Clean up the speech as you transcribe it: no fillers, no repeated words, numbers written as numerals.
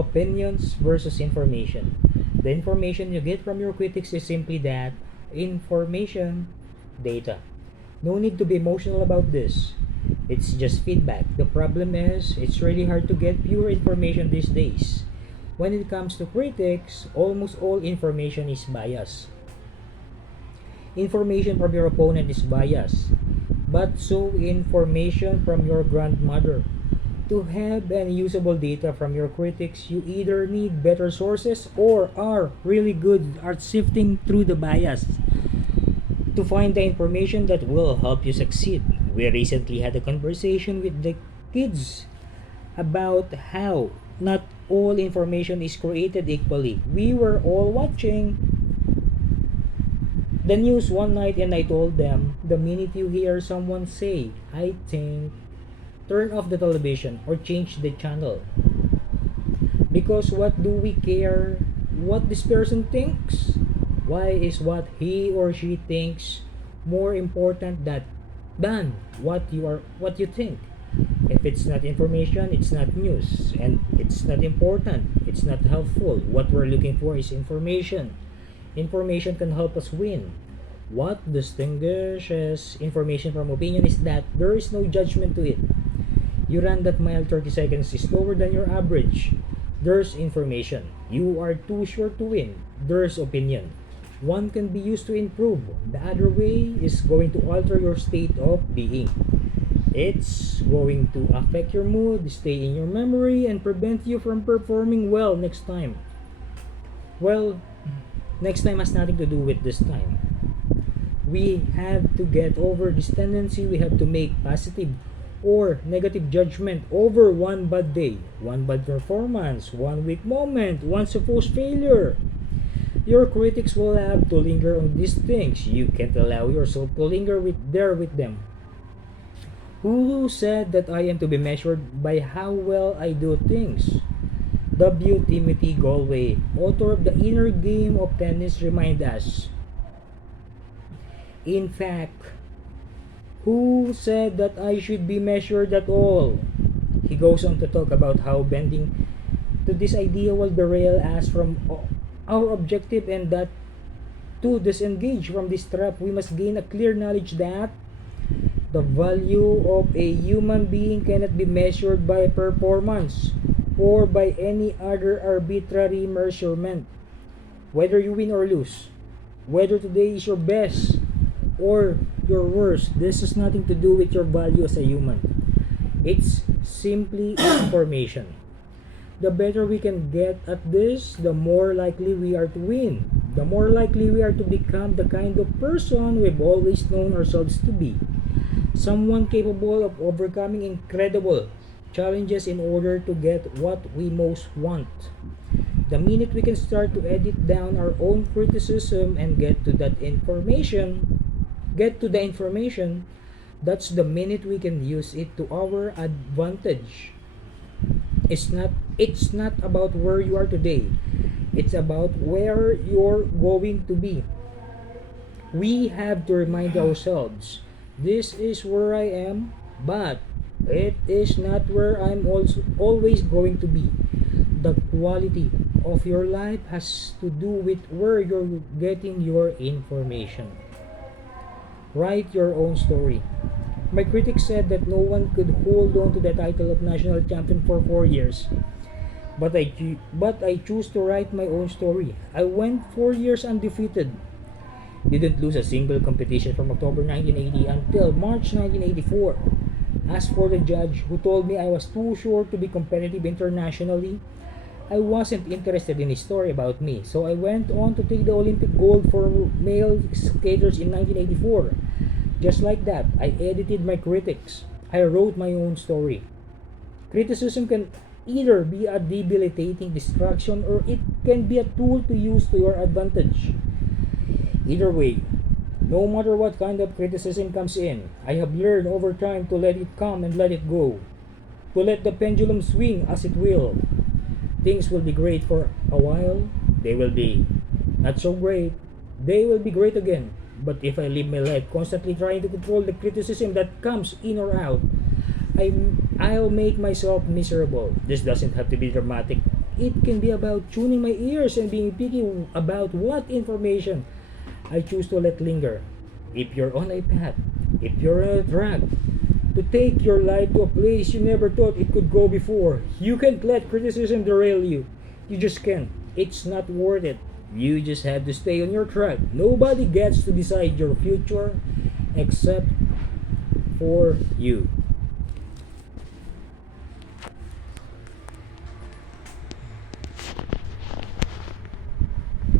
Opinions versus information. The information you get from your critics is simply that information, data. No need to be emotional about this. It's just feedback. The problem is, it's really hard to get pure information these days. When it comes to critics, almost all information is biased. Information from your opponent is biased, but so information from your grandmother. To have any usable data from your critics, you either need better sources or are really good at sifting through the bias to find the information that will help you succeed. We recently had a conversation with the kids about how not all information is created equally. We were all watching the news one night and I told them, the minute you hear someone say, I think, turn off the television or change the channel. Because what do we care what this person thinks? Why is what he or she thinks more important than what you think? If it's not information, it's not news, and it's not important, it's not helpful. What we're looking for is information. Information can help us win. What distinguishes information from opinion is that there is no judgment to it. You ran that mile 30 seconds is slower than your average. There's information. You are too short to win. There's opinion. One can be used to improve. The other way is going to alter your state of being. It's going to affect your mood, stay in your memory, and prevent you from performing well next time. Well, next time has nothing to do with this time. We have to get over this tendency. We have to make positive or negative judgment over one bad day, one bad performance, one weak moment, one supposed failure. Your critics will have to linger on these things. You can't allow yourself to linger with them. Who said that I am to be measured by how well I do things? W. Timothy Galway, author of The Inner Game of Tennis, reminds us. In fact, who said that I should be measured at all? He goes on to talk about how bending to this idea will derail us from our objective, and that to disengage from this trap, we must gain a clear knowledge that the value of a human being cannot be measured by performance or by any other arbitrary measurement. Whether you win or lose, whether today is your best or your worst, this has nothing to do with your value as a human. It's simply information. The better we can get at this, the more likely we are to win. The more likely we are to become the kind of person we've always known ourselves to be. Someone capable of overcoming incredible challenges in order to get what we most want. The minute we can start to edit down our own criticism and get to the information, that's the minute we can use it to our advantage. It's not about where you are today. It's about where you're going to be. We have to remind ourselves, this is where I am, but it is not where I'm also always going to be. The quality of your life has to do with where you're getting your information. Write your own story. My critics said that no one could hold on to the title of national champion for 4 years. But I choose to write my own story. I went 4 years undefeated. Didn't lose a single competition from October 1980 until March 1984. As for the judge who told me I was too short to be competitive internationally, I wasn't interested in his story about me, so I went on to take the Olympic gold for male skaters in 1984. Just like that, I edited my critics. I wrote my own story. Criticism can either be a debilitating distraction or it can be a tool to use to your advantage. Either way, no matter what kind of criticism comes in, I have learned over time to let it come and let it go. To let the pendulum swing as it will. Things will be great for a while. They will be not so great. They will be great again. But if I live my life constantly trying to control the criticism that comes in or out, I'll make myself miserable. This doesn't have to be dramatic. it can be about tuning my ears and being picky about what information I choose to let linger. If you're on a path, if you're on a track to take your life to a place you never thought it could go before, you can't let criticism derail you. You just can't. It's not worth it. You just have to stay on your track. Nobody gets to decide your future except for you.